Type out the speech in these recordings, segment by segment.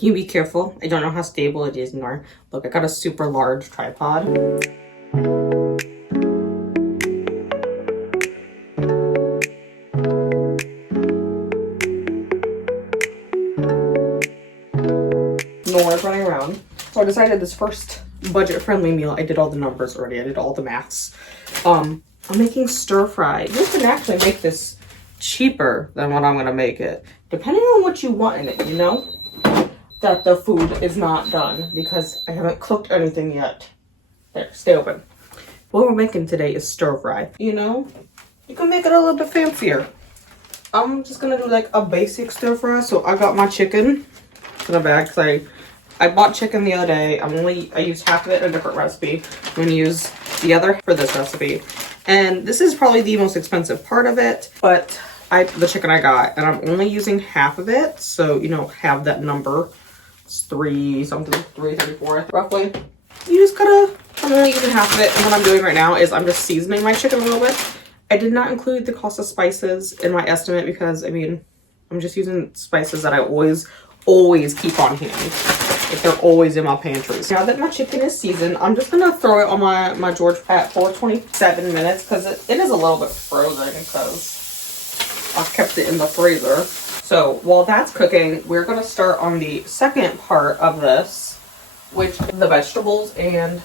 You be careful. I don't know how stable it is anymore. Look, I got a super large tripod. Nora's running around. So I decided this first budget-friendly meal, I did all the numbers already. I did all the maths. I'm making stir fry. You can actually make this cheaper than what I'm gonna make it, depending on what you want in it, you know? That the food is not done because I haven't cooked anything yet. There, stay open. What we're making today is stir fry. You know, you can make it a little bit fancier. I'm just gonna do like a basic stir fry. So I got my chicken in a bag because I bought chicken the other day. I used half of it in a different recipe. I'm gonna use the other for this recipe. And this is probably the most expensive part of it, but the chicken I got, and I'm only using half of it. So, you know, have that number. It's 334 roughly. You just I'm only using half of it. And what I'm doing right now is I'm just seasoning my chicken a little bit. I did not include the cost of spices in my estimate because, I mean, I'm just using spices that I always keep on hand. Like they're always in my pantry. Now that my chicken is seasoned, I'm just gonna throw it on my George at for 27 minutes because it is a little bit frozen because I've kept it in the freezer. So while that's cooking, we're gonna start on the second part of this, which the vegetables and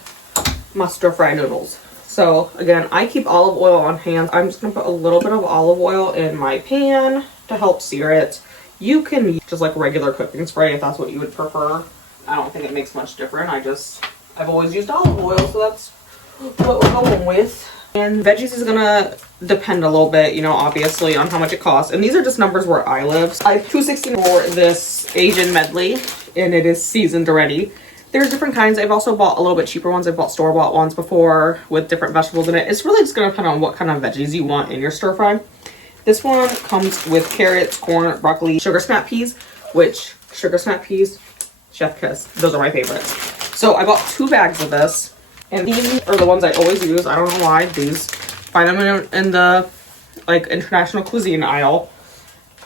my stir fry noodles. So again, I keep olive oil on hand. I'm just gonna put a little bit of olive oil in my pan to help sear it. You can use just like regular cooking spray if that's what you would prefer. I don't think it makes much difference. I've always used olive oil, so that's what we're going with. And veggies is gonna depend a little bit, you know, obviously on how much it costs. And these are just numbers where I live. I have $2.60 for this Asian medley, and it is seasoned already. There's different kinds. I've also bought a little bit cheaper ones. I've bought store-bought ones before with different vegetables in it. It's really just gonna depend on what kind of veggies you want in your stir fry. This one comes with carrots, corn, broccoli, sugar snap peas, which sugar snap peas, chef kiss, those are my favorites. So I bought 2 bags of this, and these are the ones I always use. I don't know why. These, find them in the like international cuisine aisle,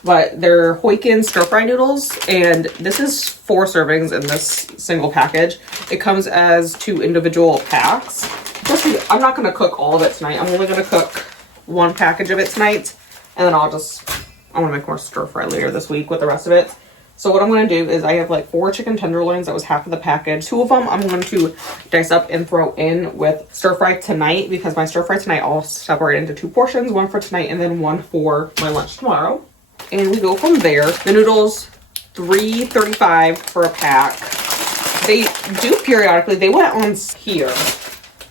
but they're Hoikin stir fry noodles, and this is 4 servings in this single package. It comes as 2 individual packs. I'm not gonna cook all of it tonight. I'm only gonna cook 1 package of it tonight. And then I'm gonna make more stir fry later this week with the rest of it. So what I'm gonna do is I have like 4 chicken tenderloins. That was half of the package. 2 of them I'm going to dice up and throw in with stir fry tonight because my stir fry tonight I'll separate into 2 portions. 1 for tonight and then 1 for my lunch tomorrow. And we go from there. The noodles, $3.35 for a pack. They do periodically. They went on here.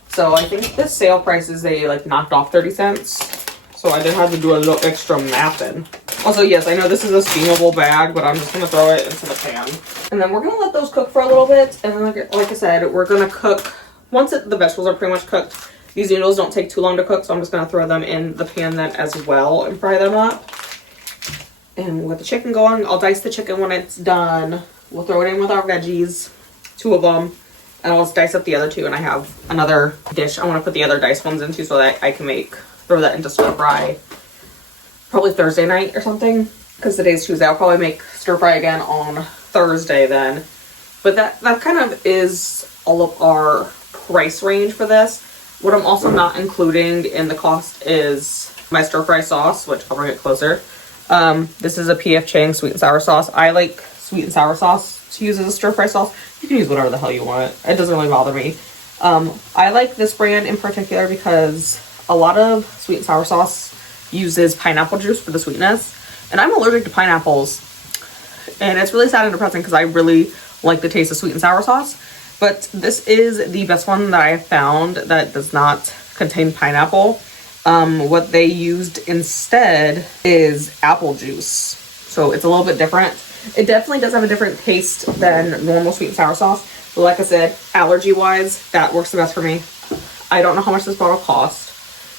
So I think the sale prices, they like knocked off 30 cents. So I did have to do a little extra mapping. Also, yes, I know this is a steamable bag, but I'm just going to throw it into the pan. And then we're going to let those cook for a little bit. And then, like I said, we're going to cook, once the vegetables are pretty much cooked, these noodles don't take too long to cook, so I'm just going to throw them in the pan then as well and fry them up. And we'll get the chicken going. I'll dice the chicken when it's done. We'll throw it in with our veggies, 2 of them. And I'll just dice up the other 2, and I have another dish I want to put the other diced ones into so that I can throw that into stir fry probably Thursday night or something, because today's Tuesday. I'll probably make stir fry again on Thursday then. But that kind of is all of our price range for this. What I'm also not including in the cost is my stir fry sauce, which I'll bring it closer. This is a P.F. Chang sweet and sour sauce. I like sweet and sour sauce to use as a stir fry sauce. You can use whatever the hell you want. It doesn't really bother me. I like this brand in particular because a lot of sweet and sour sauce uses pineapple juice for the sweetness, and I'm allergic to pineapples, and it's really sad and depressing because I really like the taste of sweet and sour sauce. But this is the best one that I have found that does not contain pineapple. What they used instead is apple juice, so it's a little bit different. It definitely does have a different taste than normal sweet and sour sauce, but like I said, allergy wise, that works the best for me. I don't know how much this bottle costs,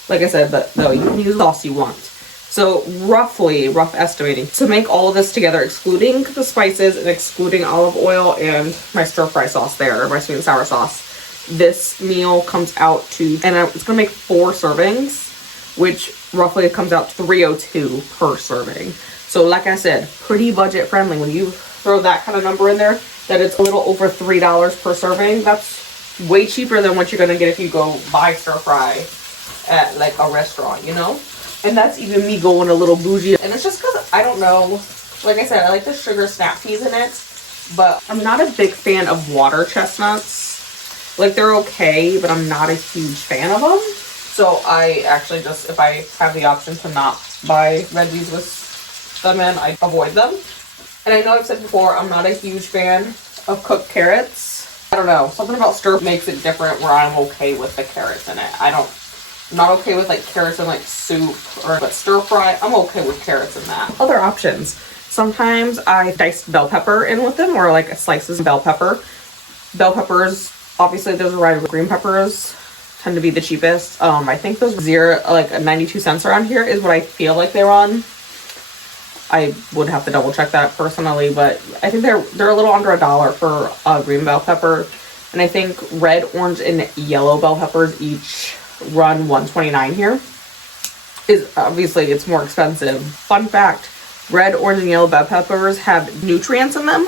like I said, but no, you can use the sauce you want. So rough estimating, to make all of this together, excluding the spices and excluding olive oil and my stir fry sauce there, my sweet and sour sauce, this meal comes out to, and it's gonna make 4 servings, which roughly it comes out to $3.02 per serving. So like I said, pretty budget friendly. When you throw that kind of number in there, that it's a little over $3 per serving. That's way cheaper than what you're gonna get if you go buy stir fry at like a restaurant, you know? And that's even me going a little bougie. And it's just because, I don't know, like I said, I like the sugar snap peas in it, but I'm not a big fan of water chestnuts. Like, they're okay, but I'm not a huge fan of them. So I actually just, if I have the option to not buy veggies with them in, I avoid them. And I know I've said before, I'm not a huge fan of cooked carrots. I don't know, something about stir makes it different where I'm okay with the carrots in it. I'm not okay with like carrots in like soup, but stir fry, I'm okay with carrots in that. Other options. Sometimes I dice bell pepper in with them, or like slices of bell pepper. Bell peppers, obviously there's a variety of green peppers, tend to be the cheapest. I think those like 92 cents around here is what I feel like they're on. I would have to double check that personally, but I think they're a little under $1 for a green bell pepper. And I think red, orange, and yellow bell peppers each run $1.29 here. Is obviously it's more expensive. Fun fact, red, orange, and yellow bell peppers have nutrients in them.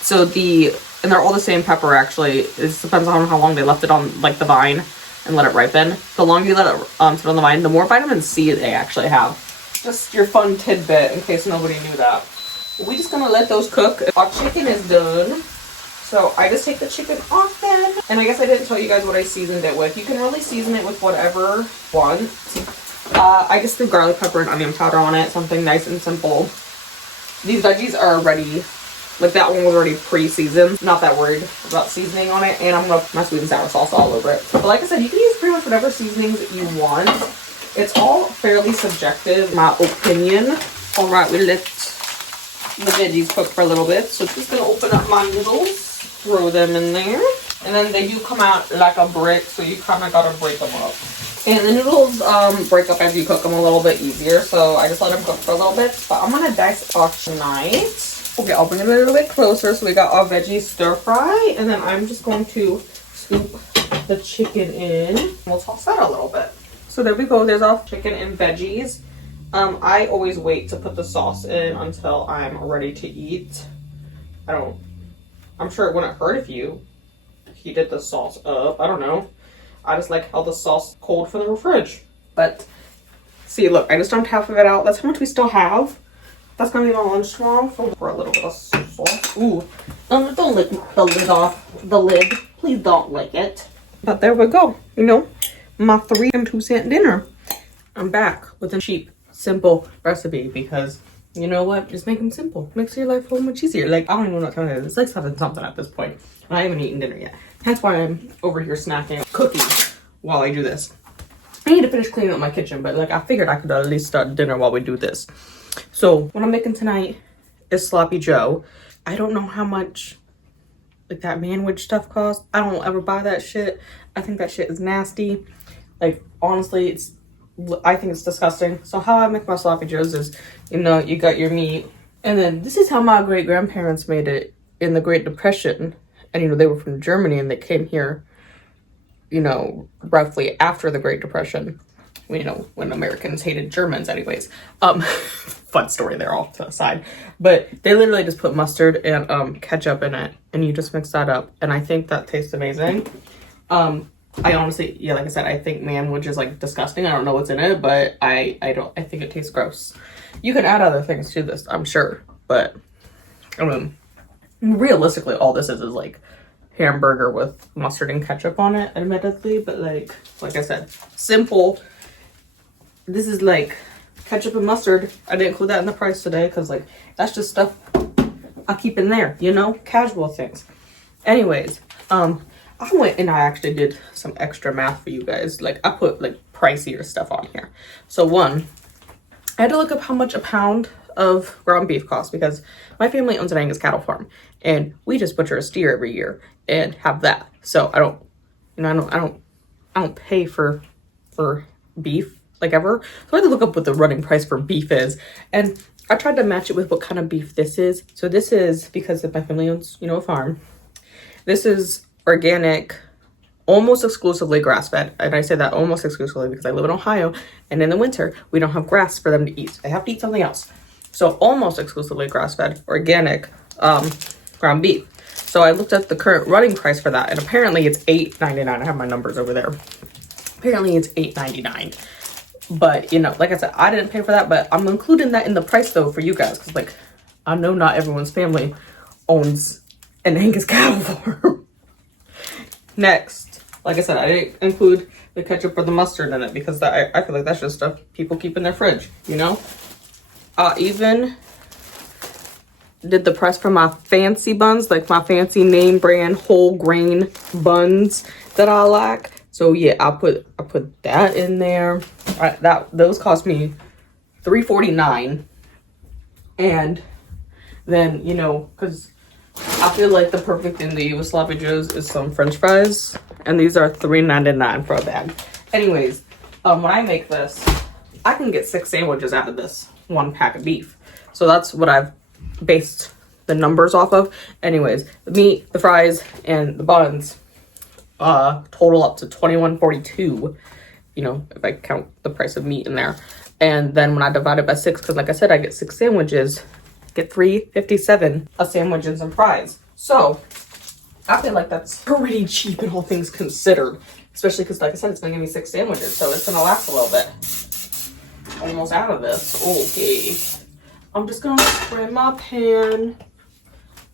So and they're all the same pepper actually. It depends on how long they left it on like the vine and let it ripen. The longer you let it sit on the vine, the more vitamin C they actually have. Just your fun tidbit in case nobody knew that. We're just gonna let those cook. Our chicken is done. So I just take the chicken off then. And I guess I didn't tell you guys what I seasoned it with. You can really season it with whatever you want. I just threw garlic pepper and onion powder on it. Something nice and simple. These veggies are ready. Like that one was already pre-seasoned. Not that worried about seasoning on it. And I'm gonna put my sweet and sour sauce all over it. But like I said, you can use pretty much whatever seasonings you want. It's all fairly subjective, my opinion. All right, we let the veggies cook for a little bit. So just gonna open up my noodles, throw them in there. And then they do come out like a brick, so you kind of gotta break them up. And the noodles break up as you cook them a little bit easier, so I just let them cook for a little bit. But I'm gonna dice off tonight. Okay, I'll bring it a little bit closer. So we got our veggie stir fry, and then I'm just going to scoop the chicken in. We'll toss that a little bit. So there we go, there's our chicken and veggies. I always wait to put the sauce in until I'm ready to eat. I'm sure it wouldn't hurt if you heated the sauce up. I don't know. I just like how the sauce cold from the fridge. But see, look, I just dumped half of it out. That's how much we still have. That's gonna be my lunch tomorrow for a little bit of sauce. Ooh, don't lick the lid off. The lid, please don't lick it. But there we go. You know, my 3 and 2 cent dinner. I'm back with a cheap, simple recipe because you know what? Just make them simple. Makes your life so much easier. Like, I don't even know what time it is. It's like 7 something at this point. And I haven't eaten dinner yet. That's why I'm over here snacking cookies while I do this. I need to finish cleaning up my kitchen, but like I figured I could at least start dinner while we do this. So what I'm making tonight is Sloppy Joe. I don't know how much like that manwich stuff costs. I don't ever buy that shit. I think that shit is nasty. Like honestly, I think it's disgusting. So how I make my Sloppy Joes is, you know, you got your meat. And then this is how my great grandparents made it in the Great Depression. And, you know, they were from Germany and they came here, you know, roughly after the Great Depression. You know, when Americans hated Germans anyways. Fun story there off to the side. But they literally just put mustard and ketchup in it. And you just mix that up. And I think that tastes amazing. I honestly, yeah, like I said, I think manwich is like disgusting. I don't know what's in it, but I think it tastes gross. You can add other things to this, I'm sure, but I mean, realistically, all this is like hamburger with mustard and ketchup on it, admittedly, but like I said, simple. This is like ketchup and mustard. I didn't include that in the price today because like that's just stuff I keep in there, you know, casual things. Anyways, I went and I actually did some extra math for you guys. Like I put like pricier stuff on here. So one, I had to look up how much a pound of ground beef costs because my family owns an Angus cattle farm and we just butcher a steer every year and have that. So I don't pay for beef like ever. So I had to look up what the running price for beef is. And I tried to match it with what kind of beef this is. So this is, because my family owns, you know, a farm. This is organic, almost exclusively grass-fed. And I say that almost exclusively because I live in Ohio and in the winter we don't have grass for them to eat. They have to eat something else. So almost exclusively grass-fed, organic, ground beef. So I looked at the current running price for that, and apparently it's $8.99. I have my numbers over there. Apparently it's $8.99. But, you know, like I said, I didn't pay for that, but I'm including that in the price, though, for you guys. Because, like, I know not everyone's family owns an Angus cattle farm. Next, like I said, I didn't include the ketchup or the mustard in it because I feel like that's just stuff people keep in their fridge, you know? Even did the price for my fancy buns, like my fancy name brand whole grain buns that I like. So yeah, I put that in there. Those cost me $3.49. And then, you know, because I feel like the perfect thing to eat with sloppy joes is some french fries, and these are $3.99 for a bag. Anyways, when I make this, I can get 6 sandwiches out of this 1 pack of beef. So that's what I've based the numbers off of. Anyways, the meat, the fries, and the buns total up to $21.42, you know, if I count the price of meat in there. And then when I divide it by 6, because like I said, I get 6 sandwiches, get $3.57 a sandwich and some fries. So I feel like that's pretty cheap in all things considered, especially because like I said, it's gonna give me 6 sandwiches, so it's gonna last a little bit. Almost out of this. Okay, I'm just gonna spray my pan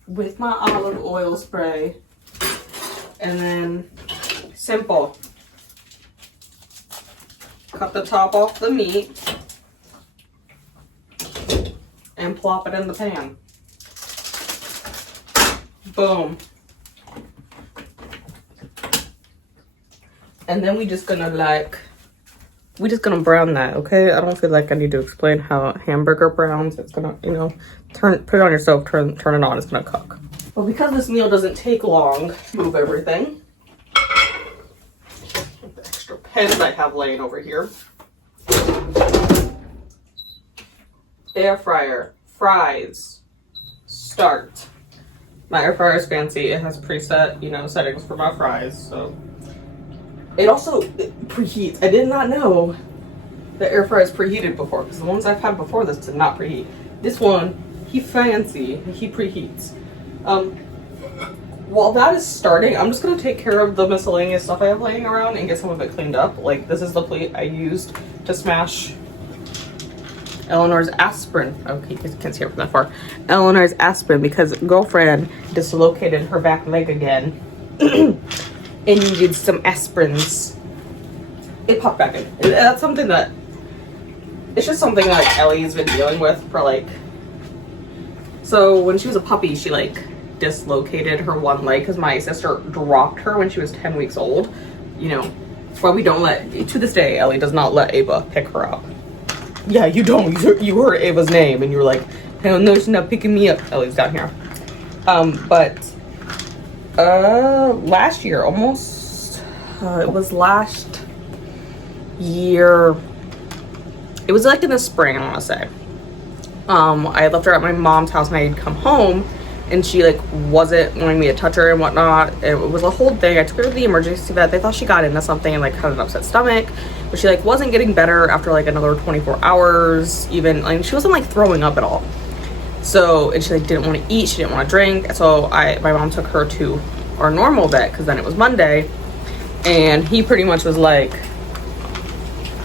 with my olive oil spray, and then simple, cut the top off the meat and plop it in the pan. Boom. And then we just gonna brown that, okay? I don't feel like I need to explain how a hamburger browns. It's gonna, you know, put it on your stove, turn it on, it's gonna cook. But because this meal doesn't take long, move everything. The extra pens I have laying over here. Air fryer, fries, start. My air fryer is fancy. It has preset, you know, settings for my fries, so. It also preheats. I did not know the air fryer is preheated before, because the ones I've had before this did not preheat. This one, he fancy, he preheats. While that is starting, I'm just gonna take care of the miscellaneous stuff I have laying around and get some of it cleaned up. Like, this is the plate I used to smash Eleanor's aspirin. Okay, you guys can't see it from that far. Eleanor's aspirin, because girlfriend dislocated her back leg again and needed some aspirins. It popped back in. That's something that, it's just something that Ellie's been dealing with for like, so when she was a puppy, she like dislocated her one leg because my sister dropped her when she was 10 weeks old. You know, that's why we don't let, to this day, Ellie does not let Ava pick her up. Yeah, you don't. You heard Ava's name and you were like, hell no, she's not picking me up. Ellie's down here. Last year, almost, it was last year, it was like in the spring, I want to say. I left her at my mom's house and I'd come home and she like wasn't wanting me to touch her and whatnot. It was a whole thing. I took her to the emergency vet. They thought she got into something and like had an upset stomach, but she like wasn't getting better after like another 24 hours even. Like she wasn't like throwing up at all. So, and she like didn't want to eat, she didn't want to drink. So my mom took her to our normal vet because then it was Monday, and he pretty much was like,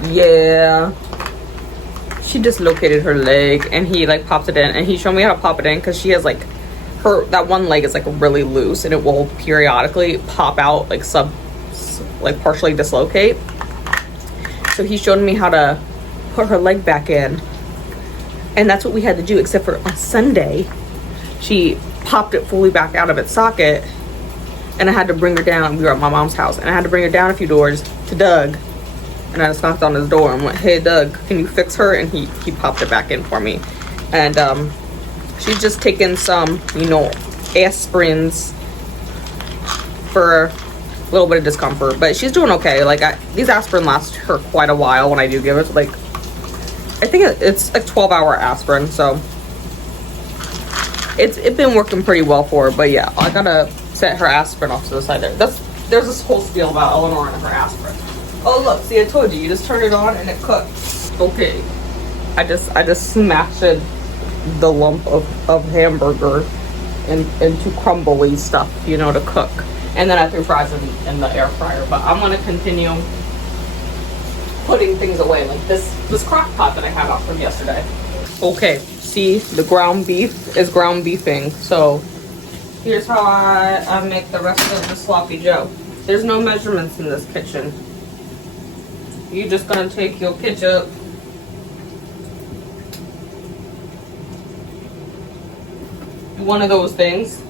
yeah, she dislocated her leg, and he like popped it in, and he showed me how to pop it in because she has like that one leg is like really loose and it will periodically pop out, like partially dislocate. So he showed me how to put her leg back in, and that's what we had to do, except for on Sunday she popped it fully back out of its socket and I had to bring her down. We were at my mom's house and I had to bring her down a few doors to Doug, and I just knocked on his door and went, hey Doug, can you fix her? And he popped it back in for me. And she's just taken some, you know, aspirins for a little bit of discomfort, but she's doing okay. Like these aspirin last her quite a while when I do give it. Like I think it's like 12-hour aspirin, so it's been working pretty well for her. But yeah, I gotta set her aspirin off to the side there. There's this whole spiel about Eleanor and her aspirin. Oh look, see, I told you just turn it on and it cooks. Okay, I just smashed the lump of hamburger into crumbly stuff, you know, to cook. And then I threw fries in the air fryer. But I'm gonna continue putting things away, like this crock pot that I have out from yesterday. Okay, see, the ground beef is ground beefing. So here's how I make the rest of the sloppy joe. There's no measurements in this kitchen. You're just gonna take your ketchup, one of those things.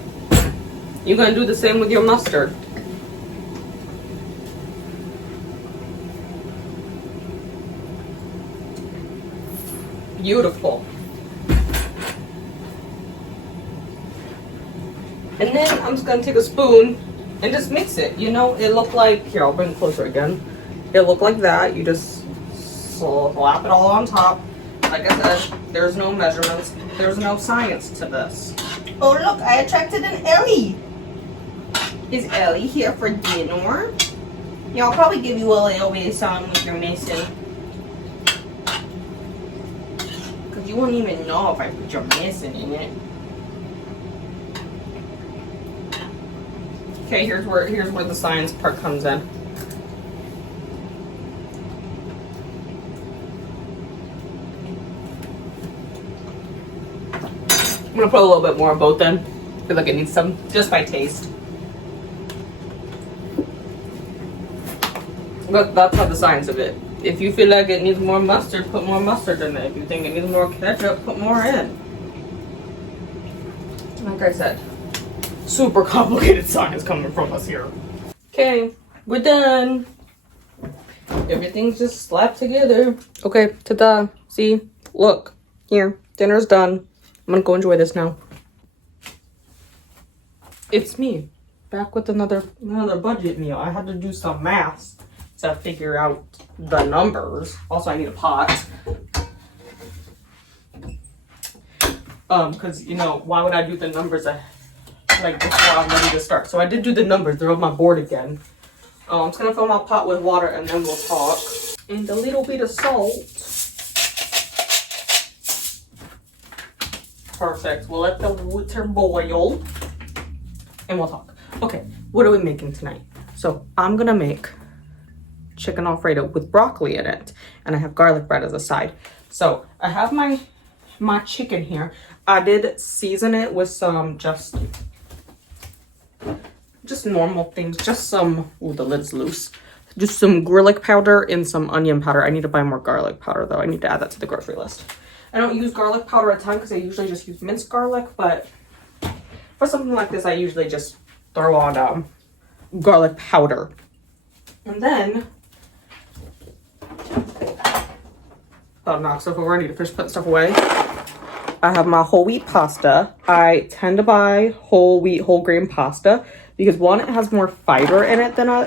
You're gonna do the same with your mustard. Beautiful. And then I'm just gonna take a spoon and just mix it. You know, it looked like, here, I'll bring it closer again. It looked like that. You just slap it all on top. Like I said, there's no measurements. There's no science to this. Oh, look, I attracted an Ellie. Is Ellie here for dinner? Yeah, I'll probably give you a little bit of some with your mason. Because you won't even know if I put your mason in it. Okay, here's where the science part comes in. I'm gonna put a little bit more of both in. I feel like it needs some, just by taste. But that's not the science of it. If you feel like it needs more mustard, put more mustard in it. If you think it needs more ketchup, put more in. Like I said, super complicated science coming from us here. Okay, we're done. Everything's just slapped together. Okay, ta-da. See? Look. Here. Dinner's done. I'm gonna go enjoy this now. It's me. Back with another budget meal. I had to do some math to figure out the numbers. Also, I need a pot. Because, you know, why would I do the numbers like before I'm ready to start? So I did do the numbers. They're on my board again. I'm just gonna fill my pot with water and then we'll talk. And a little bit of salt. Perfect. We'll let the water boil and we'll talk. Okay, what are we making tonight? So I'm gonna make chicken Alfredo with broccoli in it, and I have garlic bread as a side. So I have my chicken here. I did season it with some just normal things, just some, ooh, the lid's loose. Just some garlic powder and some onion powder. I need to buy more garlic powder though. I need to add that to the grocery list. I don't use garlic powder a ton because I usually just use minced garlic, but for something like this, I usually just throw on garlic powder. And then, about knock stuff over. I need to finish putting stuff away. I have my whole wheat pasta. I tend to buy whole wheat, whole grain pasta because one, it has more fiber in it than a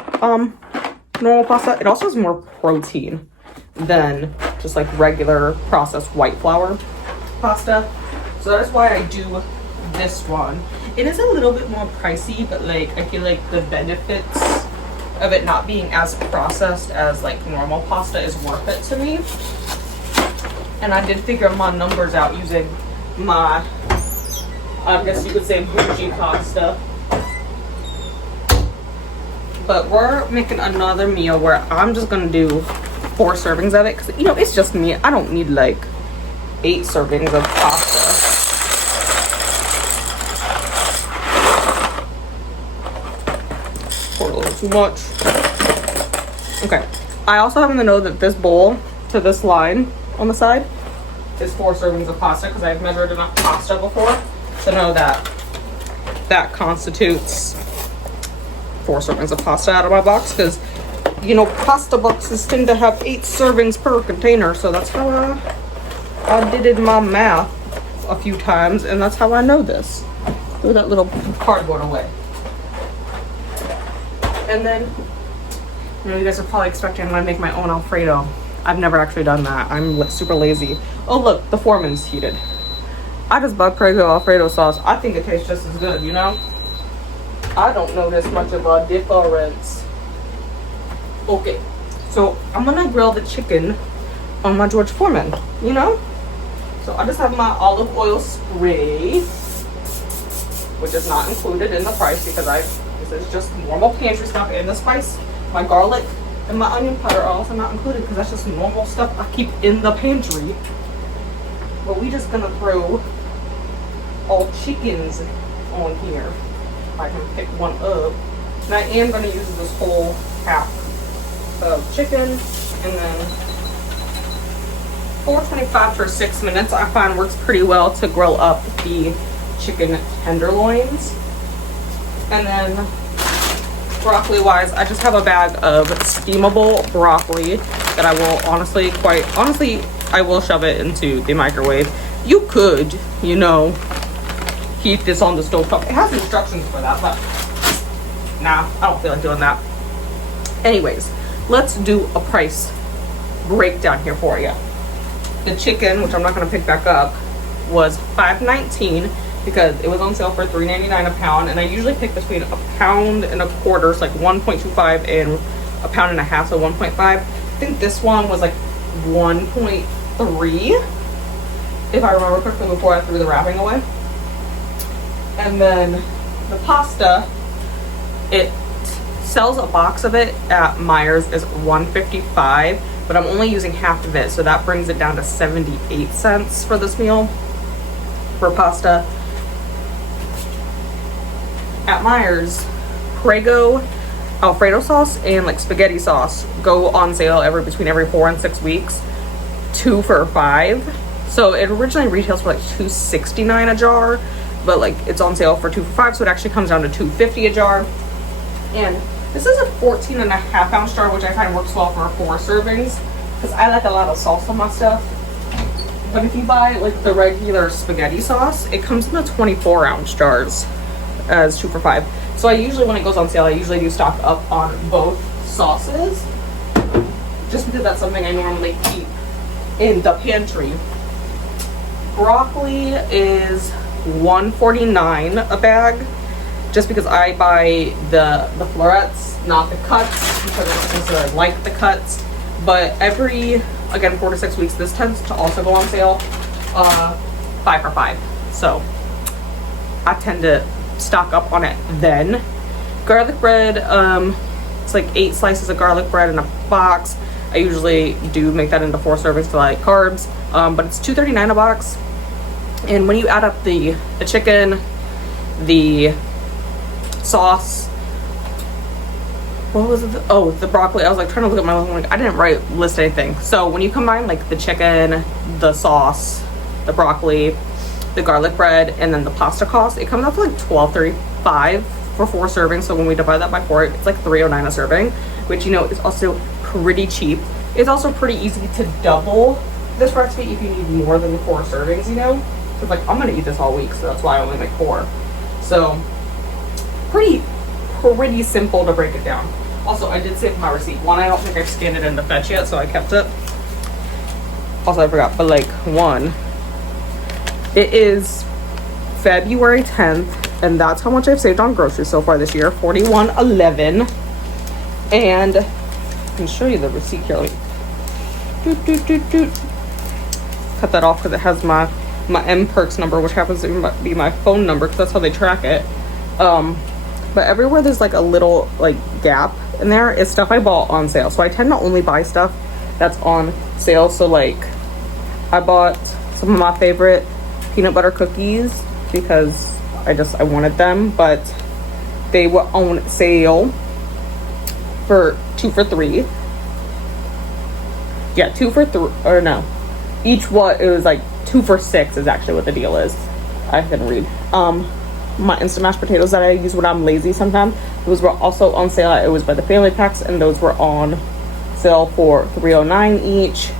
normal pasta. It also has more protein than just like regular processed white flour pasta. So that's why I do this one. It is a little bit more pricey, but like I feel like the benefits of it not being as processed as like normal pasta is worth it to me. And I did figure my numbers out using my, I guess you could say, bougie pasta. But we're making another meal where I'm just gonna do 4 servings of it because, you know, it's just me. I don't need like 8 servings of pasta. Pour a little too much. Okay. I also happen to know that this bowl to this line on the side is 4 servings of pasta because I've measured enough pasta before to know that that constitutes 4 servings of pasta out of my box because, you know, pasta boxes tend to have 8 servings per container. So that's how I did in my math a few times, and that's how I know this. Throw that little cardboard away. And then, you know, you guys are probably expecting I'm gonna make my own Alfredo. I've never actually done that. I'm super lazy. Oh look, the Foreman's heated. I just bought Prego Alfredo sauce. I think it tastes just as good, you know? I don't notice much of a difference. Okay, so I'm gonna grill the chicken on my George Foreman, you know? So I just have my olive oil spray. which is not included in the price because this is just normal pantry stuff. And the spice, my garlic and my onion powder are also not included because that's just normal stuff I keep in the pantry. But we just gonna throw all chickens on here. If I can pick one up. And I am gonna use this whole half of chicken, and then 425 for 6 minutes I find works pretty well to grill up the chicken tenderloins. And then broccoli wise, I just have a bag of steamable broccoli that I will honestly I will shove it into the microwave. You could, you know, heat this on the stove top. It has instructions for that, but nah, I don't feel like doing that. Anyways, let's do a price breakdown here for you. The chicken, which I'm not going to pick back up, was $5.19 because it was on sale for $3.99 a pound, and I usually pick between a pound and a quarter, so like 1.25 and a pound and a half, so 1.5. I think this one was like 1.3, if I remember correctly, before I threw the wrapping away. And then the pasta, it sells a box of it at Meijer's is $1.55, but I'm only using half of it, so that brings it down to 78 cents for this meal for pasta. At Meijer's, Prego Alfredo sauce and like spaghetti sauce go on sale between every 4 and 6 weeks, 2 for $5. So it originally retails for like $2.69 a jar, but like it's on sale for 2 for $5, so it actually comes down to $2.50 a jar. And this is a 14.5 ounce jar, which I find works well for 4 servings because I like a lot of sauce on my stuff. But if you buy like the regular spaghetti sauce, it comes in the 24 ounce jars as 2 for $5. So I usually, when it goes on sale, I usually do stock up on both sauces just because that's something I normally keep in the pantry. Broccoli is $1.49 a bag, just because I buy the florets, not the cuts, because I don't necessarily like the cuts. But again, 4 to 6 weeks, this tends to also go on sale 5 for $5. So I tend to stock up on it then. Garlic bread, it's like 8 slices of garlic bread in a box. I usually do make that into 4 servings to like carbs, but it's $2.39 a box. And when you add up the chicken, the sauce, what was it? The broccoli. I was like trying to look at my list, like I didn't list anything. So when you combine like the chicken, the sauce, the broccoli, the garlic bread, and then the pasta cost, it comes out to like $12.35 for 4 servings. So when we divide that by 4, it's like $3.09 a serving, which, you know, is also pretty cheap. It's also pretty easy to double this recipe if you need more than 4 servings, you know, because like I'm gonna eat this all week, so that's why I only make 4. So pretty simple to break it down. Also, I did save my receipt. One, I don't think I've scanned it into Fetch yet, so I kept it. Also, I forgot, but like it is February 10th, and that's how much I've saved on groceries so far this year, $41.11. And I can show you the receipt here. Let me cut that off because it has my M-Perks number, which happens to be my phone number because that's how they track it. But everywhere there's like a little like gap in there is stuff I bought on sale. So I tend to only buy stuff that's on sale. So like I bought some of my favorite peanut butter cookies because I wanted them, but they were on sale for 2 for $3. Yeah, 2 for $3, or no, each one, it was like 2 for $6 is actually what the deal is. I can read. My instant mashed potatoes that I use when I'm lazy sometimes, those were also on sale. It was by the family packs, and those were on sale for $3.09 each.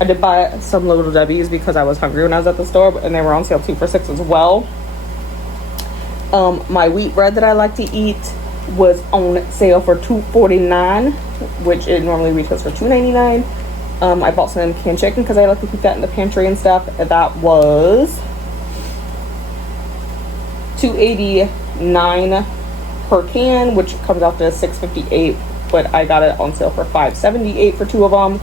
I did buy some Little Debbie's because I was hungry when I was at the store, and they were on sale 2 for $6 as well. My wheat bread that I like to eat was on sale for $2.49, which it normally retails for $2.99. I bought some canned chicken because I like to keep that in the pantry and stuff. That was $2.89 per can, which comes out to $6.58, but I got it on sale for $5.78 for 2 of them.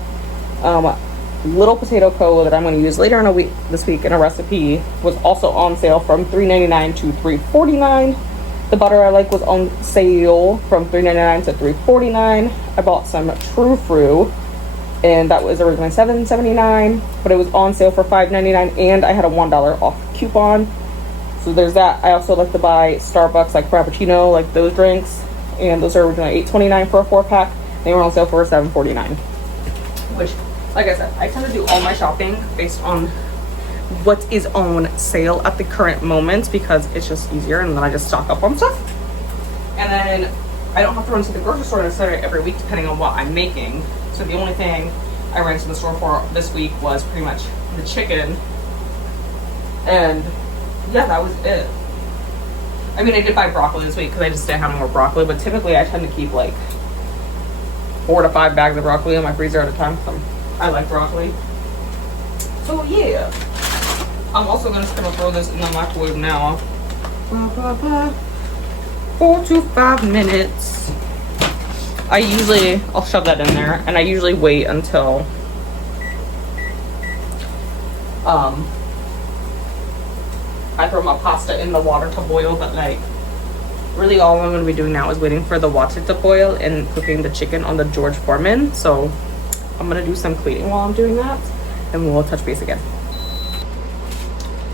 little potato co that I'm going to use later in a week this week in a recipe was also on sale from $3.99 to $3.49. The butter I like was on sale from $3.99 to $3.49. I bought some True Fruit, and that was originally $7.79, but it was on sale for $5.99, and I had a $1 off coupon. So there's that. I also like to buy Starbucks, like Frappuccino, like those drinks, and those are originally $8.29 for a 4-pack. They were on sale for $7.49. Which, like I said, I tend to do all my shopping based on what is on sale at the current moment because it's just easier, and then I just stock up on stuff. And then I don't have to run to the grocery store necessarily every week depending on what I'm making. So the only thing I ran to the store for this week was pretty much the chicken. And yeah, that was it. I mean, I did buy broccoli this week because I just didn't have any more broccoli, but typically I tend to keep like 4 to 5 bags of broccoli in my freezer at a time. So I like broccoli. So yeah. I'm also gonna throw this in the microwave now. 4 to 5 minutes. I'll shove that in there, and I usually wait until I throw my pasta in the water to boil, but like really all I'm gonna be doing now is waiting for the water to boil and cooking the chicken on the George Foreman. So I'm gonna do some cleaning while I'm doing that, and we'll touch base again.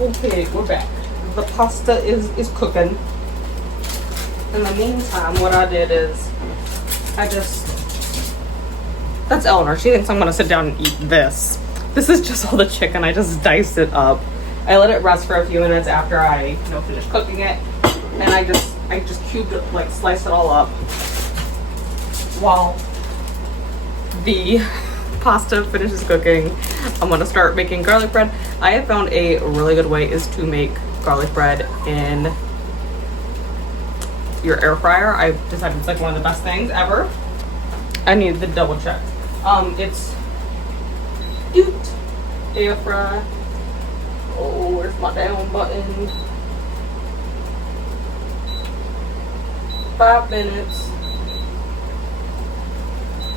Okay, we're back. The pasta is cooking. In the meantime, what I did is that's Eleanor. She thinks I'm gonna sit down and eat this. This is just all the chicken. I just diced it up. I let it rest for a few minutes after I finished cooking it, and I just cubed it, like sliced it all up while the pasta finishes cooking. I'm gonna start making garlic bread. I have found a really good way is to make garlic bread in your air fryer. I've decided it's like one of the best things ever. I need to double check. It's air fry. Oh, where's my down button? 5 minutes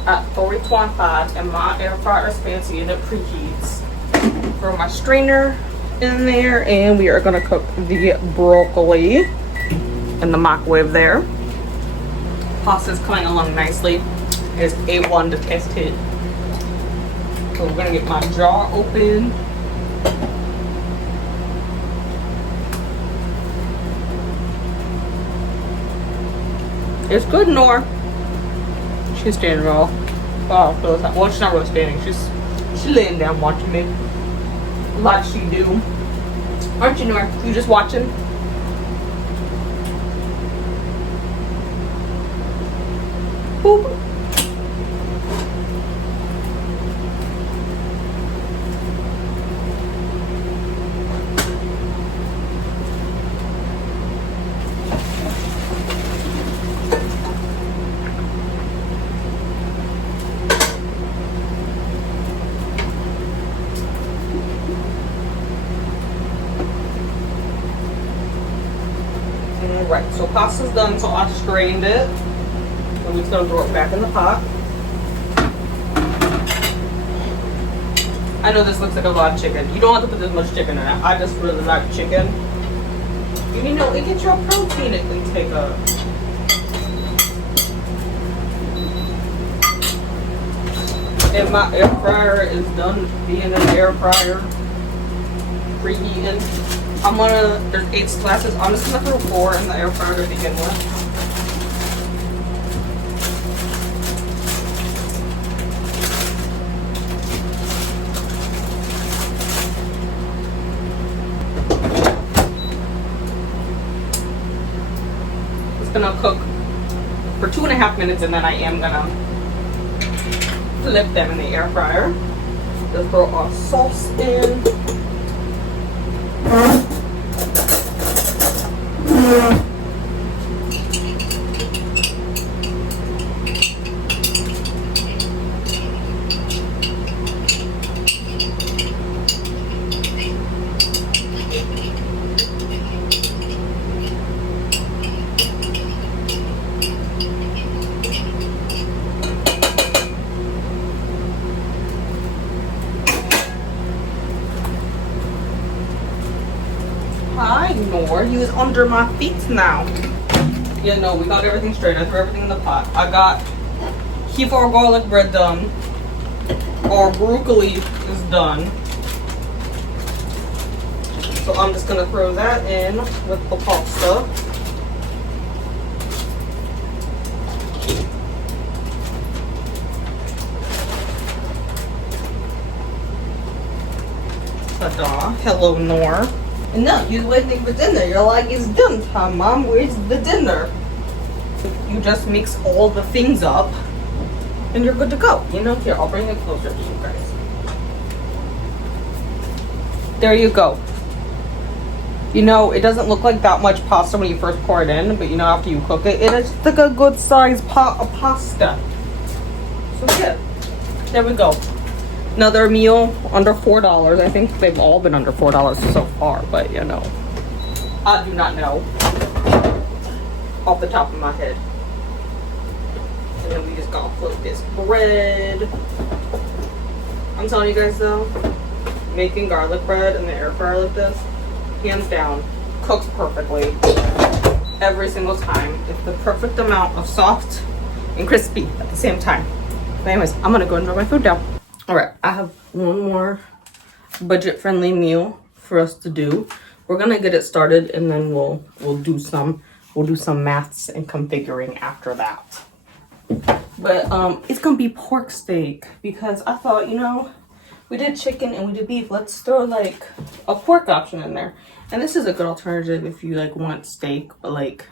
at 325, and my air fryer is fancy and it preheats. Throw my strainer in there, and we are gonna cook the broccoli in the microwave there. Pasta's coming along nicely. It's A1 to test it. So we're gonna get my jar open. It's good, Nora. She's standing well. Oh, well, she's not really standing. She's laying down watching me, like she do. Aren't you, Nora? You just watching? Boop. Right, so pasta's done, so I strained it. And we're just gonna throw it back in the pot. I know this looks like a lot of chicken. You don't have to put this much chicken in it. I just really like chicken. You know, it gets your protein intake up. And my air fryer is done being an air fryer, preheating. There's 8 glasses. I'm just gonna throw 4 in the air fryer to begin with. It's gonna cook for 2.5 minutes, and then I am gonna flip them in the air fryer. Just throw our sauce in. under my feet now. Yeah, no, we got everything straight. I threw everything in the pot. I got keep our garlic bread done. Our broccoli is done. So I'm just gonna throw that in with the pasta. Ta-da. Hello, Nor. And now you're waiting for dinner. You're like, it's done time, Mom. Where's the dinner? You just mix all the things up and you're good to go. You know, here, I'll bring it closer to you guys. There you go. You know, it doesn't look like that much pasta when you first pour it in, but you know, after you cook it, it is like a good sized pot of pasta. So yeah, there we go. Another meal under $4. I think they've all been under $4 so far, but you know, I do not know off the top of my head. And then we just gotta flip this bread. I'm telling you guys though, making garlic bread in the air fryer like this, hands down, cooks perfectly every single time. It's the perfect amount of soft and crispy at the same time. But anyways, I'm gonna go enjoy my food now. All right, I have one more budget-friendly meal for us to do. We're gonna get it started, and then we'll do some maths and configuring after that. But it's gonna be pork steak because I thought, you know, we did chicken and we did beef. Let's throw like a pork option in there. And this is a good alternative if you like want steak, but like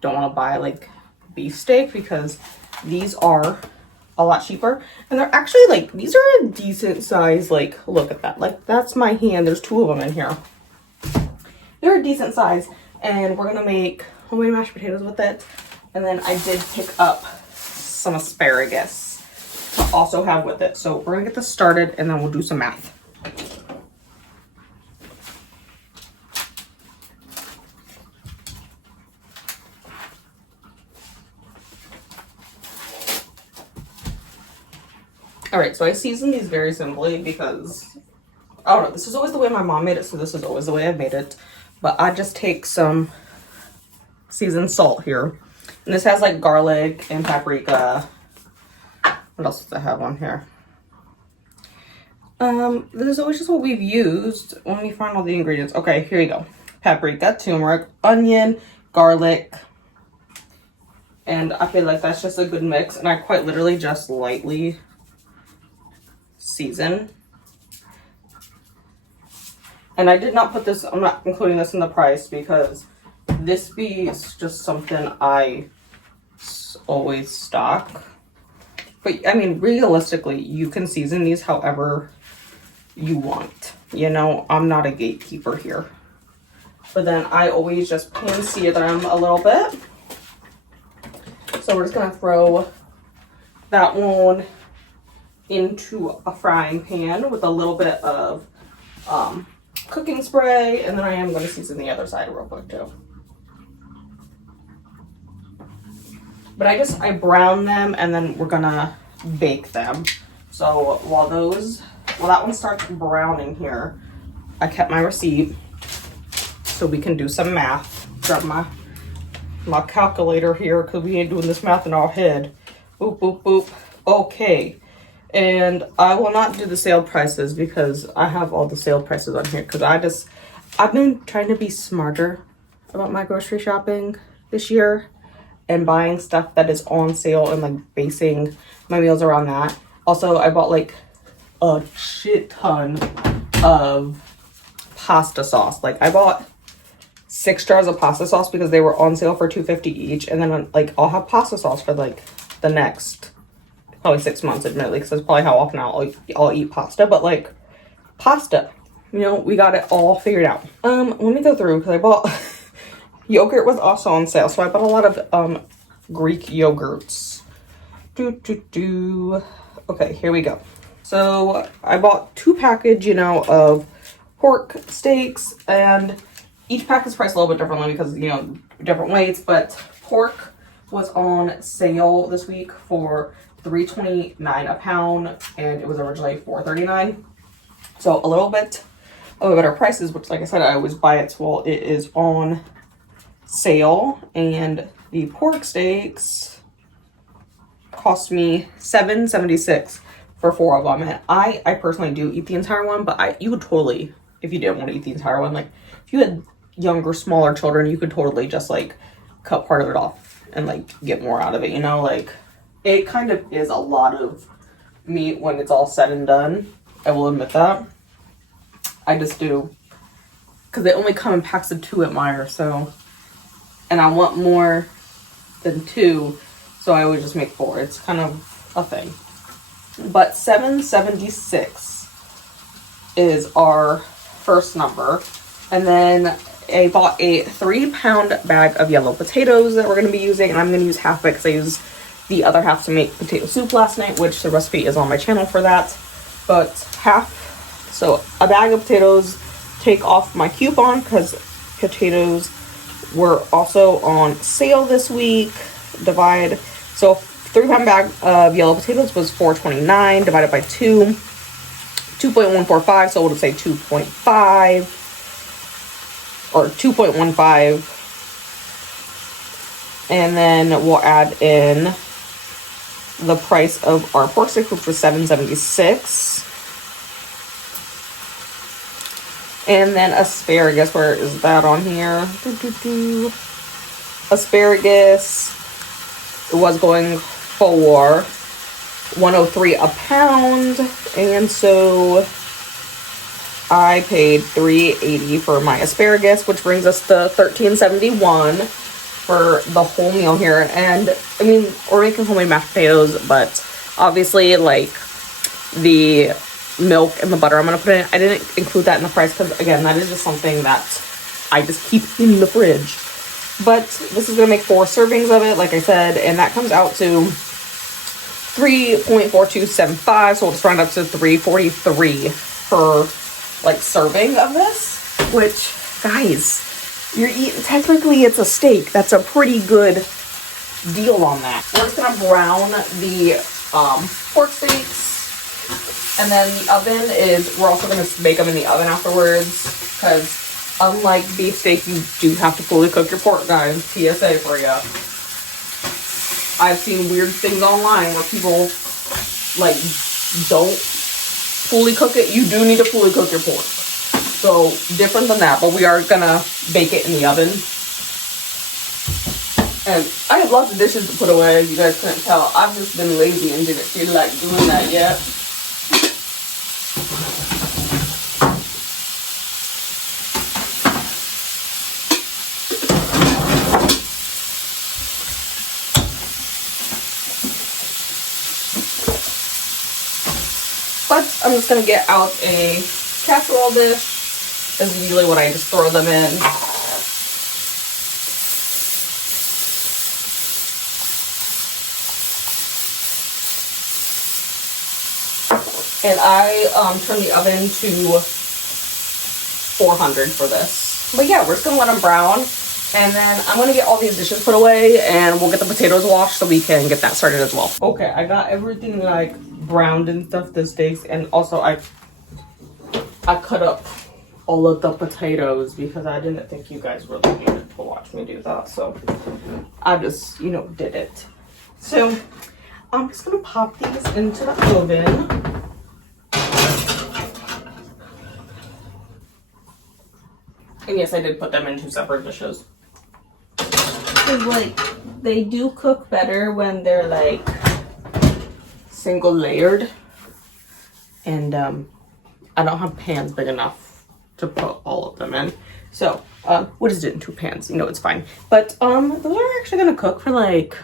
don't want to buy like beef steak, because these are a lot cheaper. And they're actually like, these are a decent size. Like, look at that. Like, that's my hand. There's 2 of them in here. They're a decent size. And we're going to make homemade mashed potatoes with it. And then I did pick up some asparagus to also have with it. So we're going to get this started and then we'll do some math. All right, so I season these very simply because, I don't know, this is always the way my mom made it, so this is always the way I've made it. But I just take some seasoned salt here. And this has like garlic and paprika. What else does I have on here? This is always just what we've used when we find all the ingredients. Okay, here we go. Paprika, turmeric, onion, garlic. And I feel like that's just a good mix. And I quite literally just lightly season. And I did not put this, I'm not including this in the price because this is just something I always stock. But I mean, realistically, you can season these however you want. You know, I'm not a gatekeeper here. But then I always just pan sear them a little bit. So we're just gonna throw that one into a frying pan with a little bit of cooking spray, and then I am going to season the other side real quick too. But I brown them and then we're gonna bake them. So while that one starts browning here, I kept my receipt so we can do some math. Grab my calculator here because we ain't doing this math in our head. Boop, boop, boop. Okay. And I will not do the sale prices because I have all the sale prices on here because I've been trying to be smarter about my grocery shopping this year and buying stuff that is on sale and like basing my meals around that. Also, I bought like a shit ton of pasta sauce. Like I bought 6 jars of pasta sauce because they were on sale for $2.50 each, and then like I'll have pasta sauce for like the next probably 6 months, admittedly, because that's probably how often I'll eat pasta. But like pasta, you know, we got it all figured out. Let me go through because I bought yogurt was also on sale, so I bought a lot of Greek yogurts. Okay, here we go. So I bought 2 packages, you know, of pork steaks, and each pack is priced a little bit differently because, you know, different weights. But pork was on sale this week for $3.29 a pound, and it was originally $4.39. So a little bit Oh, better prices, which like I said, I always buy it while it is on sale. And the pork steaks cost me $7.76 for 4 of them. And I personally do eat the entire one, but you could totally, if you didn't want to eat the entire one, like if you had younger, smaller children, you could totally just like cut part of it off and like get more out of it, you know? Like it kind of is a lot of meat when it's all said and done. I will admit that. I just do, because they only come in packs of 2 at Meijer, so, and I want more than 2, so I always just make 4. It's kind of a thing. But $7.76 is our first number. And then I bought a 3-pound bag of yellow potatoes that we're going to be using, and I'm going to use half of it because I used the other half to make potato soup last night, which the recipe is on my channel for that. But half, so a bag of potatoes, take off my coupon because potatoes were also on sale this week. Divide, so 3-pound bag of yellow potatoes was $4.29, divided by 2, 2.145, so we'll just say 2.5 or 2.15, and then we'll add in the price of our pork stick, which was $7.76. And then asparagus, where is that on here? Asparagus, it was going for $103 a pound, and so I paid $3.80 for my asparagus, which brings us to $13.71 for the whole meal here. And I mean, we're making homemade mashed potatoes, but obviously like the milk and the butter I'm gonna put in, I didn't include that in the price because again, that is just something that I just keep in the fridge. But this is gonna make 4 servings of it, like I said, and that comes out to $3.4275, so we'll just round up to $3.43 per like serving of this, which guys, you're eating, technically it's a steak. That's a pretty good deal on that. We're just gonna brown the pork steaks, and then the oven is, we're also gonna bake them in the oven afterwards, because unlike beef steak, you do have to fully cook your pork, guys. PSA for you. I've seen weird things online where people like don't fully cook it. You do need to fully cook your pork. So different than that, but we are gonna bake it in the oven. And I have lots of dishes to put away, as you guys couldn't tell. I've just been lazy and didn't feel like doing that yet. But I'm just gonna get out a casserole dish. This is usually what I just throw them in. And I turn the oven to 400 for this. But yeah, we're just gonna let them brown. And then I'm gonna get all these dishes put away and we'll get the potatoes washed so we can get that started as well. Okay, I got everything like browned and stuff, the steaks, and also I cut up all of the potatoes because I didn't think you guys really needed to watch me do that. So I just, you know, did it. So I'm just gonna pop these into the oven. And yes, I did put them in 2 separate dishes. Because like, they do cook better when they're like single layered. And I don't have pans big enough to put all of them in. So we'll just do it in 2 pans. You know, it's fine. But those are actually gonna cook for like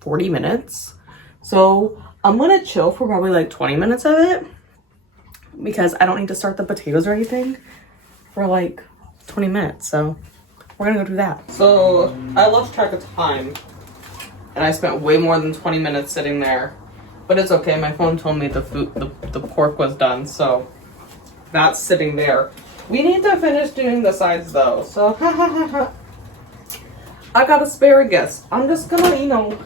40 minutes. So I'm gonna chill for probably like 20 minutes of it, because I don't need to start the potatoes or anything for like 20 minutes. So we're gonna go do that. So I lost track of time and I spent way more than 20 minutes sitting there, but it's okay. My phone told me the pork was done, so that's sitting there. We need to finish doing the sides though. So I got asparagus. I'm just gonna, you know,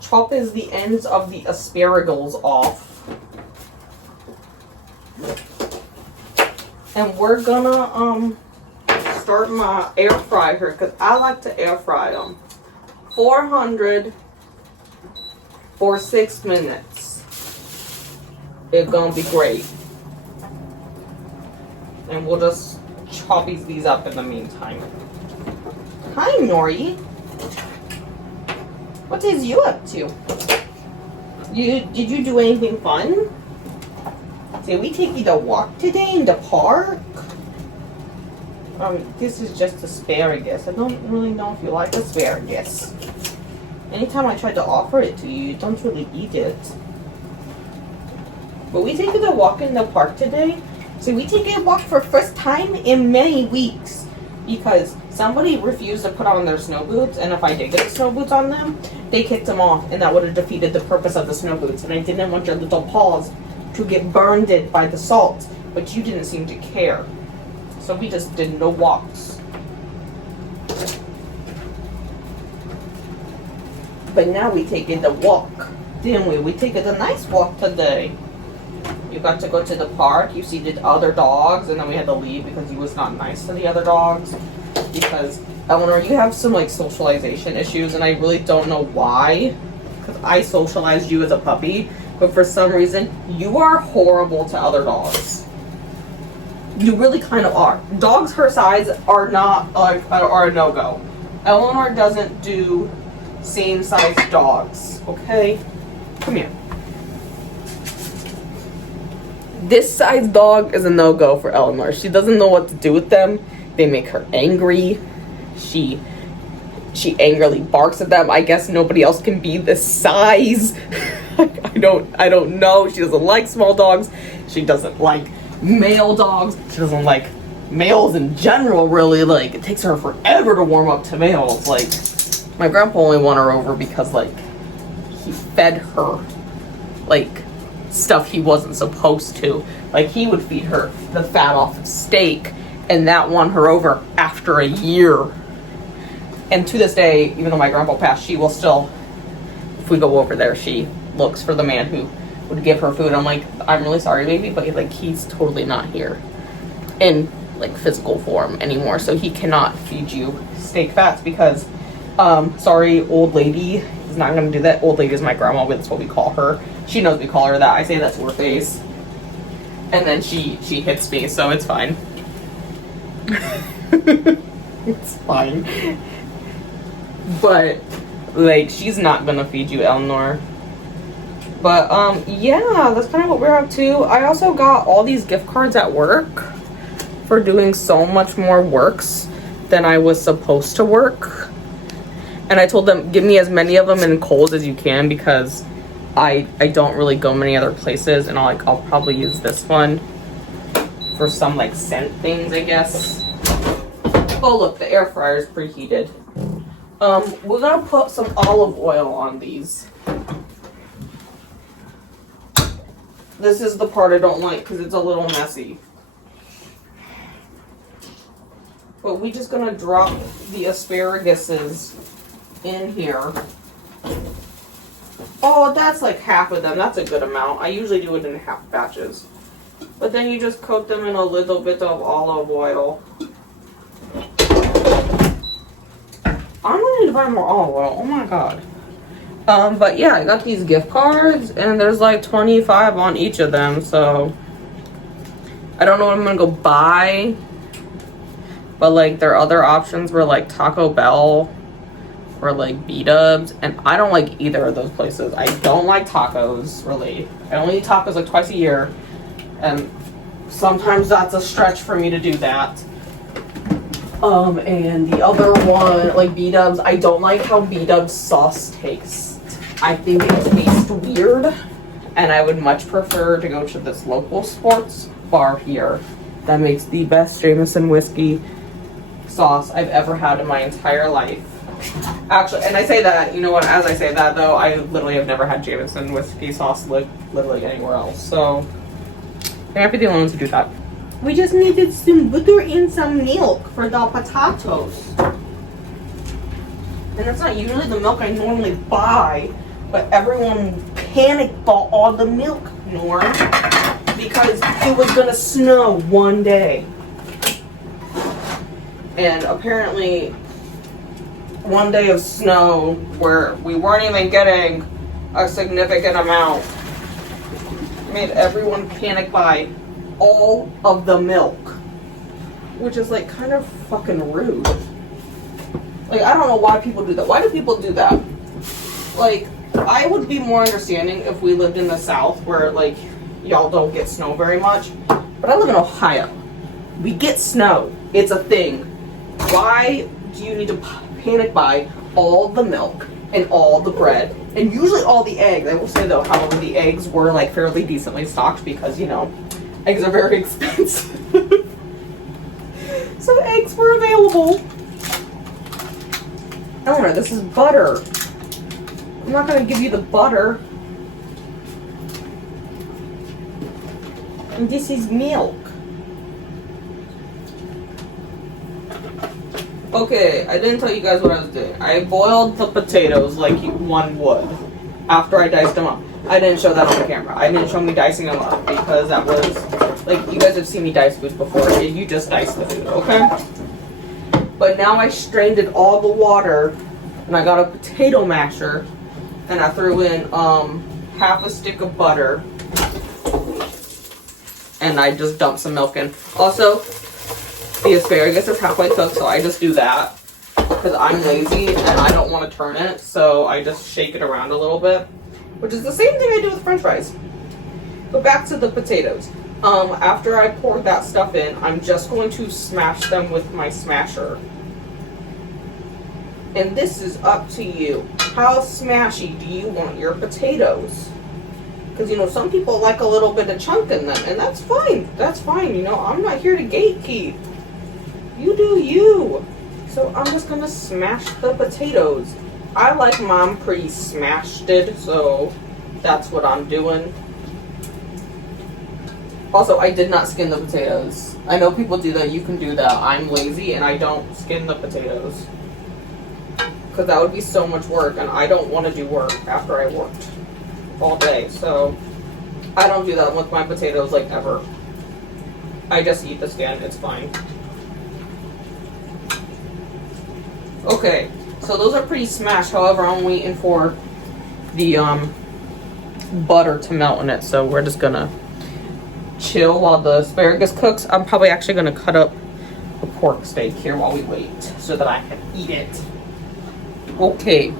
chop the ends of the asparagus off. And we're gonna start my air fryer because I like to air fry them. 400 for 6 minutes. It's gonna be great. And we'll just chop these up in the meantime. Hi, Nori. What is you up to? Did you do anything fun? Did we take you to walk today in the park? This is just asparagus. I don't really know if you like asparagus. Anytime I try to offer it to you, you don't really eat it. But we take you to walk in the park today. So we take a walk for first time in many weeks. Because somebody refused to put on their snow boots, and if I did get the snow boots on them, they kicked them off, and that would have defeated the purpose of the snow boots. And I didn't want your little paws to get burned by the salt, but you didn't seem to care. So we just did no walks. But now we take it a walk, didn't we? We take it a nice walk today. You got to go to the park, you see the other dogs, and then we had to leave because he was not nice to the other dogs. Because, Eleanor, you have some, like, socialization issues, and I really don't know why. Because I socialized you as a puppy, but for some reason, you are horrible to other dogs. You really kind of are. Dogs her size are not, like, are a no-go. Eleanor doesn't do same-sized dogs, okay? Come here. This size dog is a no-go for Eleanor. She doesn't know what to do with them. They make her angry. She angrily barks at them. I guess nobody else can be this size. I don't know. She doesn't like small dogs. She doesn't like male dogs. She doesn't like males in general, really. Like, it takes her forever to warm up to males. Like, my grandpa only won her over because, like, he fed her, like, stuff he wasn't supposed to. Like, he would feed her the fat off of steak, and that won her over after a year. And to this day, even though my grandpa passed, she will still, if we go over there, she looks for the man who would give her food. I'm like, I'm really sorry, baby, but, like, he's totally not here in, like, physical form anymore, so he cannot feed you steak fats because, sorry, old lady, he's not gonna do that. Old lady is my grandma, but that's what we call her. She knows we call her that. I say that to her face. And then she hits me, so it's fine. It's fine. But, like, she's not gonna feed you, Eleanor. But, yeah, that's kind of what we're up to. I also got all these gift cards at work for doing so much more works than I was supposed to work. And I told them, give me as many of them in Kohl's as you can because I don't really go many other places, and I'll probably use this one for some, like, scent things, I guess. Oh, look, the air fryer is preheated. We're gonna put some olive oil on these. This is the part I don't like because it's a little messy. But we're just gonna drop the asparaguses in here. Oh, that's like half of them. That's a good amount. I usually do it in half batches. But then you just coat them in a little bit of olive oil. I'm gonna need to buy more olive oil. Oh my god. But yeah, I got these gift cards and there's like 25 on each of them, so I don't know what I'm gonna go buy. But like their other options were like Taco Bell or like B-Dubs, and I don't like either of those places. I don't like tacos, really. I only eat tacos like twice a year, and sometimes that's a stretch for me to do that. And the other one, like B-Dubs, I don't like how B-Dubs sauce tastes. I think it tastes weird, and I would much prefer to go to this local sports bar here that makes the best Jameson whiskey sauce I've ever had in my entire life. Actually, and I say that, you know what, as I say that though, I literally have never had Jameson whiskey sauce literally anywhere else, so I have to be the only ones to do that. We just needed some butter and some milk for the potatoes. And that's not usually the milk I normally buy, but everyone panic bought all the milk, Nora, because it was gonna snow one day. And apparently one day of snow where we weren't even getting a significant amount made everyone panic buy all of the milk, which is like kind of fucking rude. Like, I don't know why people do that. Why do people do that? Like, I would be more understanding if we lived in the South where, like, y'all don't get snow very much. But I live in Ohio. We get snow. It's a thing. Why do you need to panic buy all the milk and all the bread and usually all the eggs? I will say, though, however, the eggs were, like, fairly decently stocked because, you know, eggs are very expensive. So eggs were available. Eleanor, this is butter. I'm not going to give you the butter. And this is milk. Okay, I didn't tell you guys what I was doing. I boiled the potatoes like one would after I diced them up. I didn't show that on the camera. I didn't show me dicing them up because that was, like, you guys have seen me dice food before. You just dice the food, okay? But now I strained it all the water, and I got a potato masher, and I threw in half a stick of butter, and I just dumped some milk in. Also, the asparagus is halfway cooked, so I just do that because I'm lazy and I don't want to turn it, so I just shake it around a little bit, which is the same thing I do with French fries. But back to the potatoes. After I pour that stuff in, I'm just going to smash them with my smasher. And this is up to you. How smashy do you want your potatoes? Because, you know, some people like a little bit of chunk in them, and that's fine. That's fine, you know. I'm not here to gatekeep. You do you. So I'm just going to smash the potatoes. I like mine pretty smashed-ed, so that's what I'm doing. Also, I did not skin the potatoes. I know people do that. You can do that. I'm lazy and I don't skin the potatoes. Because that would be so much work, and I don't want to do work after I worked all day. So I don't do that with my potatoes, like, ever. I just eat the skin. It's fine. Okay, so those are pretty smashed. However, I'm waiting for the butter to melt in it. So we're just going to chill while the asparagus cooks. I'm probably actually going to cut up a pork steak here while we wait so that I can eat it. Okay,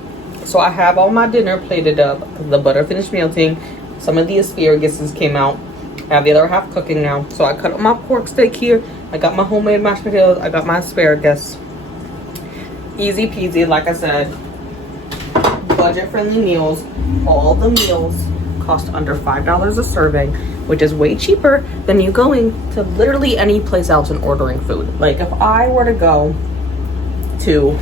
so I have all my dinner plated up. The butter finished melting. Some of the asparaguses came out. I have the other half cooking now. So I cut up my pork steak here. I got my homemade mashed potatoes. I got my asparagus. Easy peasy, like I said. Budget friendly meals. All the meals cost under $5 a serving, which is way cheaper than you going to literally any place else and ordering food. Like, if I were to go to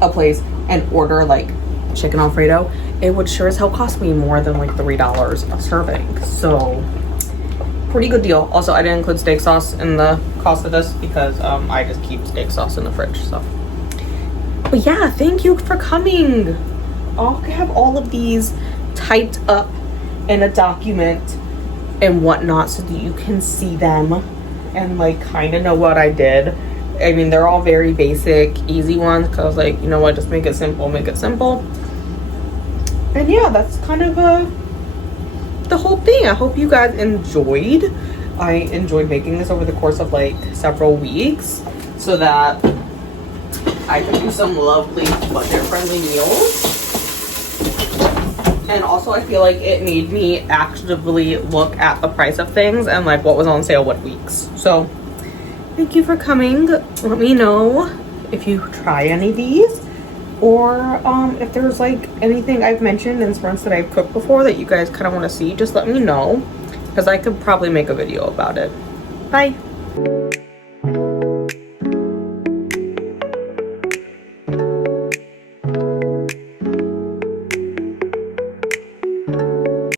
a place and order like chicken Alfredo, it would sure as hell cost me more than like $3 a serving. So pretty good deal. Also, I didn't include steak sauce in the cost of this because I just keep steak sauce in the fridge. So, but yeah, thank you for coming. I'll have all of these typed up in a document and whatnot so that you can see them and like kind of know what I did. I mean, they're all very basic, easy ones because I was like, you know what, just make it simple, make it simple. And yeah, that's kind of the whole thing. I hope you guys enjoyed. I enjoyed making this over the course of like several weeks so that I can do some lovely budget-friendly meals. And also, I feel like it made me actively look at the price of things and like what was on sale what weeks. So thank you for coming. Let me know if you try any of these or if there's like anything I've mentioned in sprints that I've cooked before that you guys kind of want to see. Just let me know because I could probably make a video about it. Bye.